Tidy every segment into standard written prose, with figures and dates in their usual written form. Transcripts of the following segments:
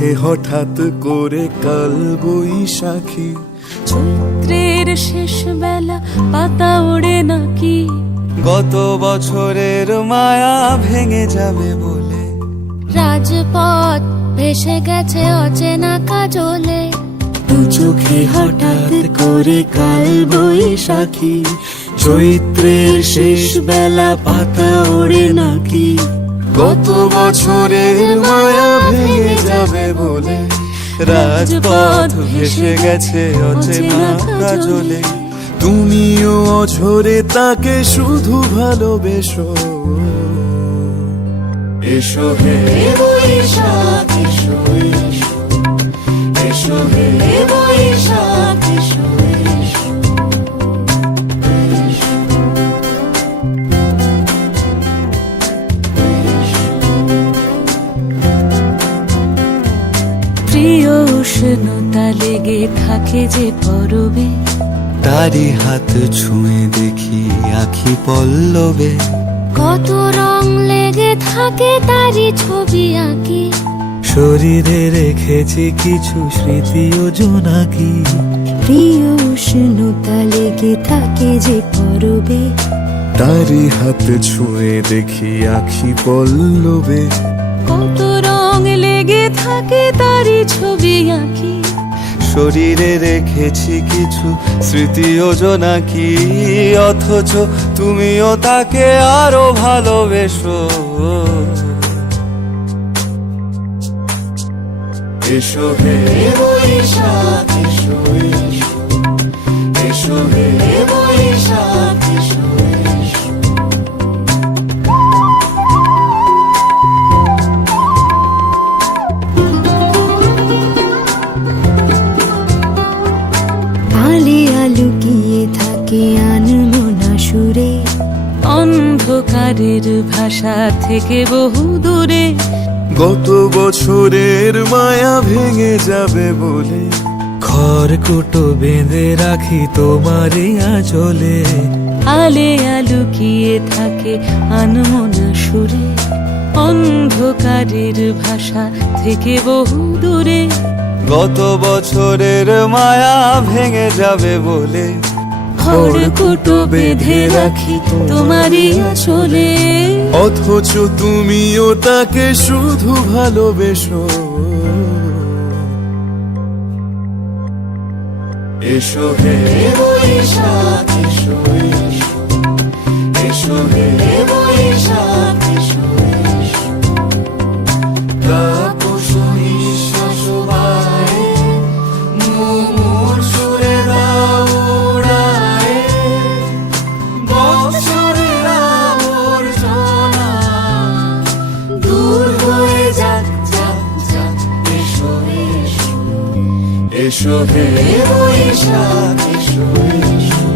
চোখে হঠাৎ করে কাল বৈশাখী, চৈত্রের শেষ বেলা পাতা ওড়ে নাকি, গত বছরের মায়া ভেঙে যাবে বলে, রাজপথ ভেসে গেছে অচেনা কাজলে, দু চোখে হঠাৎ করে কাল বৈশাখী, চৈত্রের শেষ বেলা পাতা ওড়ে নাকি, গত বছরের মায়া ভেঙে যাবে বলে, রাজপথ ভেসে গেছে অচেনা কাজলে, তুমিও অঝরে তাকে শুধু ভালোবেসো। এসো হে বৈশাখ এসো, এসো এসো হে বৈশাখ এসো, এসো এসো। প্রিয় উষ্ণতা লেগে থাকে যে পরবে, তারি হাত ছুঁয়ে দেখি আখি পল্লবে, কত রং লেগে থাকে তারই ছবি আঁকি, শরীরে রেখেছি কিছু স্মৃতি ও জোনাকি, প্রিয় উষ্ণতা লেগে থাকে যে পরবে, তারি হাত ছুঁয়ে দেখি আখি পল্লবে, কত রং লেগে থাকে তারই ছবি আঁকি, শরীরে রেখেছি কিছু স্মৃতি ও জোনাকি, অথচ তুমিও তাকে আরো ভালোবেসো। এসো হে বৈশাখ এসো, এসো এসো হে বৈশাখ এসো, এসো। আলিয়া লুকিয়ে থাকে আনমনা সুরে, অন্ধকারের ভাষা থেকে বহু দূরে, গত বছরের মায়া ভেঙে যাবে বলে, খড়কুটো বেঁধে রাখি তোমারই আঁচলে, আলেয়া লুকিয়ে থাকে আনমনা সুরে, অন্ধকারের ভাষা থেকে বহু দূরে, গত বছরের মায়া ভেঙে যাবে বলে, খড়কুটো বেঁধে রাখি তোমারই আঁচলে, অথচ তুমিও তাকে শুধু ভালোবেসো। এসো হে বৈশাখ এসো, এসো এসো হে বৈশাখ এসো, এসো। তাপস নিঃশ্বাস বায়ে, মুমুর সুরে দাও উড়ায়ে, বৎসরের আবর্জনা দূর হয়ে যাক, যাক, যাক। এসো, এসো, এসো হে বৈশাখ এসো, এসো,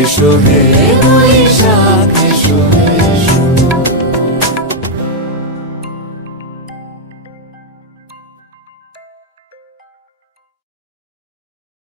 এসো হে বৈশাখ এসো, এসো।